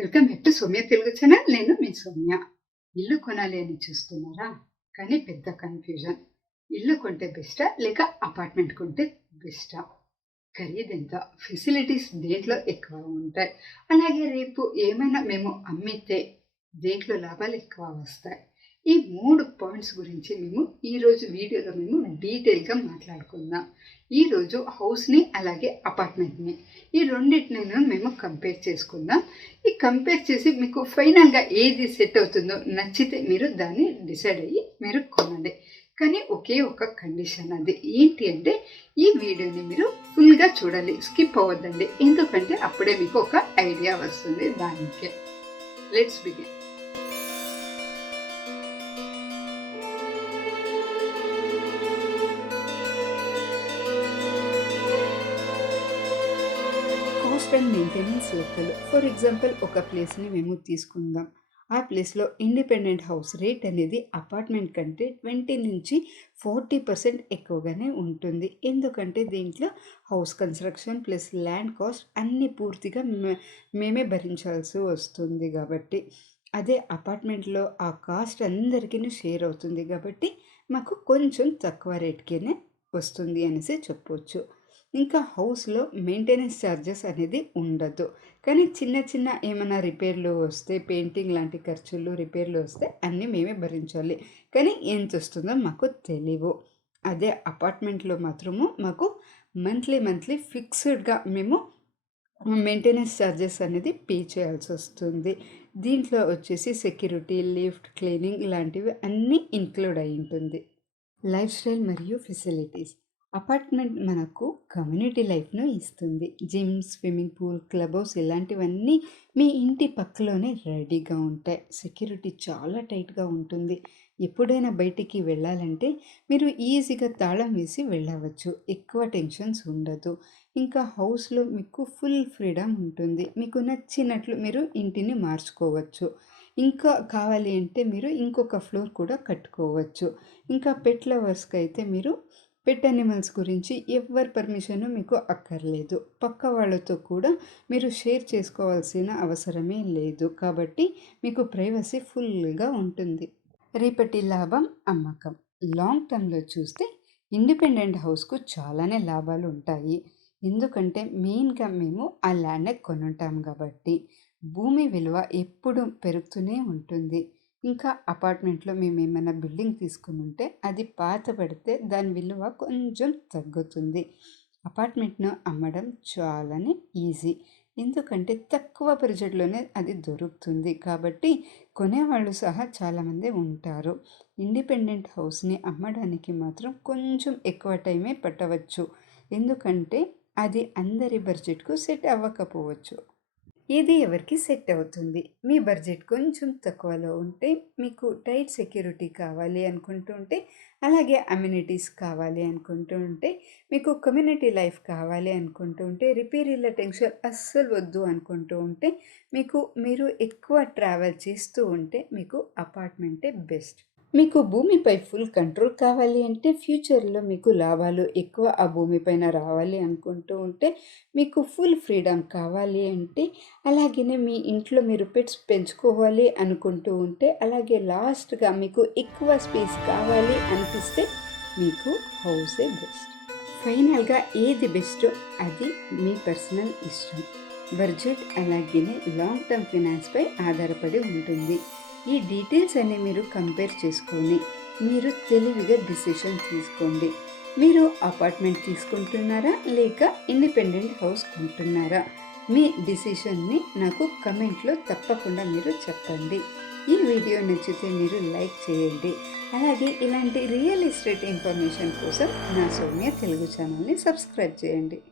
Welcome back to Soumya Telugu channel. నేను మీ సౌమ్య. ఇల్లు కొనాలి అని చూస్తున్నారా? కానీ పెద్ద కన్ఫ్యూజన్ ఇల్లు కొంటే బెస్టా? లేక అపార్ట్మెంట్ కొంటే బెస్టా? ఖరీదు ఎంత? ఫెసిలిటీస్ దేంట్లో ఎక్కువ ఉంటాయి? అలాగే రేపు ఏమైనా మేము అమ్మితే దేంట్లో లాభాలు ఎక్కువ వస్తాయి? ఈ మూడు పాయింట్స్ గురించి మేము ఈరోజు వీడియోలో మేము డీటెయిల్గా మాట్లాడుకుందాం. ఈరోజు హౌస్ని అలాగే అపార్ట్మెంట్ని ఈ రెండింటినైనా మేము కంపేర్ చేసుకుందాం. ఈ కంపేర్ చేసి మీకు ఫైనల్గా ఏది సెట్ అవుతుందో నచ్చితే మీరు దాన్ని డిసైడ్ అయ్యి మీరు కొనండి. కానీ ఒకే ఒక కండిషన్ అది. ఏంటి అంటే ఈ వీడియోని మీరు ఫుల్గా చూడాలి స్కిప్ అవ్వద్దండి. ఎందుకంటే అప్పుడే మీకు ఒక ఐడియా వస్తుంది దానికే. Let's begin. అండ్ మెయింటెనెన్స్ లెక్కలు ఫర్ ఎగ్జాంపుల్ ఒక ప్లేస్ని మేము తీసుకుందాం. ఆ ప్లేస్లో ఇండిపెండెంట్ హౌస్ రేట్ అనేది అపార్ట్మెంట్ కంటే ట్వంటీ నుంచి ఫార్టీ పర్సెంట్ ఎక్కువగానే ఉంటుంది. ఎందుకంటే దీంట్లో house construction plus land cost అన్నీ పూర్తిగా మే- మేమే భరించాల్సి వస్తుంది కాబట్టి. అదే అపార్ట్మెంట్లో ఆ కాస్ట్ అందరికీ షేర్ అవుతుంది కాబట్టి మాకు కొంచెం తక్కువ రేట్కేనే వస్తుంది అనేసి చెప్పొచ్చు. ఇంకా హౌస్లో మెయింటెనెన్స్ ఛార్జెస్ అనేది ఉండదు. కానీ చిన్న చిన్న ఏమైనా రిపేర్లు వస్తే పెయింటింగ్ లాంటి ఖర్చులు రిపేర్లు వస్తే అన్నీ మేమే భరించాలి. కానీ ఎంత వస్తుందో మాకు తెలియవు అదే అపార్ట్మెంట్లో మాత్రము మాకు మంత్లీ మంత్లీ ఫిక్స్డ్గా మేము మెయింటెనెన్స్ ఛార్జెస్ అనేది పే చేయాల్సి వస్తుంది. దీంట్లో వచ్చేసి సెక్యూరిటీ లిఫ్ట్ క్లీనింగ్ ఇలాంటివి అన్నీ ఇంక్లూడ్ అయి ఉంటుంది. లైఫ్ స్టైల్ మరియు ఫెసిలిటీస్. అపార్ట్మెంట్ మనకు కమ్యూనిటీ లైఫ్ను ఇస్తుంది. Gym swimming pool club house ఇలాంటివన్నీ మీ ఇంటి పక్కలోనే రెడీగా ఉంటాయి. సెక్యూరిటీ చాలా టైట్గా ఉంటుంది. ఎప్పుడైనా బయటికి వెళ్ళాలంటే మీరు ఈజీగా తాళం వేసి వెళ్ళవచ్చు. ఎక్కువ టెన్షన్స్ ఉండదు. ఇంకా హౌస్లో మీకు ఫుల్ ఫ్రీడమ్ ఉంటుంది. మీకు నచ్చినట్లు మీరు ఇంటిని మార్చుకోవచ్చు. ఇంకా కావాలి అంటే మీరు ఇంకొక ఫ్లోర్ కూడా కట్టుకోవచ్చు. ఇంకా పెట్ లవర్స్కి అయితే మీరు పెట్ అనిమల్స్ గురించి ఎవరి పర్మిషన్ మీకు అక్కర్లేదు. పక్క వాళ్ళతో కూడా మీరు షేర్ చేసుకోవాల్సిన అవసరమే లేదు. కాబట్టి మీకు ప్రైవసీ ఫుల్గా ఉంటుంది. రేపటి లాభం అమ్మకం. లాంగ్ టర్మ్లో చూస్తే ఇండిపెండెంట్ హౌస్కు చాలానే లాభాలు ఉంటాయి. ఎందుకంటే మెయిన్గా మేము ఆ ల్యాండ్ కొనుంటాం కాబట్టి భూమి విలువ ఎప్పుడు పెరుగుతూనే ఉంటుంది. ఇంకా అపార్ట్మెంట్లో మేము ఏమైనా బిల్డింగ్ తీసుకుని ఉంటే అది పాత పడితే దాని విలువ కొంచెం తగ్గుతుంది. అపార్ట్మెంట్ను అమ్మడం చాలానే ఈజీ. ఎందుకంటే తక్కువ బడ్జెట్లోనే అది దొరుకుతుంది. కాబట్టి కొనేవాళ్ళు సహా చాలామంది ఉంటారు. ఇండిపెండెంట్ హౌస్ని అమ్మడానికి మాత్రం కొంచెం ఎక్కువ టైమే పట్టవచ్చు. ఎందుకంటే అది అందరి బడ్జెట్కు సెట్ అవ్వకపోవచ్చు. ఇది ఎవరికి సెట్ అవుతుంది? మీ బడ్జెట్ కొంచెం తక్కువలో ఉంటే మీకు టైట్ సెక్యూరిటీ కావాలి అనుకుంటుంటే అలాగే అమ్యూనిటీస్ కావాలి అనుకుంటూ ఉంటే మీకు కమ్యూనిటీ లైఫ్ కావాలి అనుకుంటూ ఉంటే రిపేరీల టెన్షన్ అస్సలు వద్దు అనుకుంటూ ఉంటే మీకు మీరు ఎక్కువ ట్రావెల్ చేస్తూ ఉంటే మీకు అపార్ట్మెంటే బెస్ట్. మీకు భూమిపై ఫుల్ కంట్రోల్ కావాలి అంటే ఫ్యూచర్లో మీకు లాభాలు ఎక్కువ ఆ భూమిపైన రావాలి అనుకుంటూ ఉంటే మీకు ఫుల్ ఫ్రీడమ్ కావాలి అంటే అలాగనే మీ ఇంట్లో మీరు పెట్స్ పెంచుకోవాలి అనుకుంటూ ఉంటే అలాగే లాస్ట్గా మీకు ఎక్కువ స్పేస్ కావాలి అనిపిస్తే మీకు హౌసే బెస్ట్ ఫైనల్గా ఏది బెస్ట్ అది మీ పర్సనల్ ఇష్టం. బడ్జెట్ అలాగే లాంగ్ టర్మ్ ఫినాన్స్పై ఆధారపడి ఉంటుంది. ఈ డీటెయిల్స్ అన్ని మీరు కంపేర్ చేసుకొని మీరు తెలివిగా డిసిషన్ తీసుకోండి. మీరు అపార్ట్మెంట్ తీసుకుంటున్నారా? లేక ఇండిపెండెంట్ హౌస్ కొంటున్నారా? మీ డిసిషన్ని నాకు కమెంట్లో తప్పకుండా మీరు చెప్పండి. ఈ వీడియో నచ్చితే మీరు లైక్ చేయండి. అలాగే ఇలాంటి రియల్ ఎస్టేట్ ఇన్ఫర్మేషన్ కోసం నా సౌమ్య తెలుగు ఛానల్ని సబ్స్క్రైబ్ చేయండి.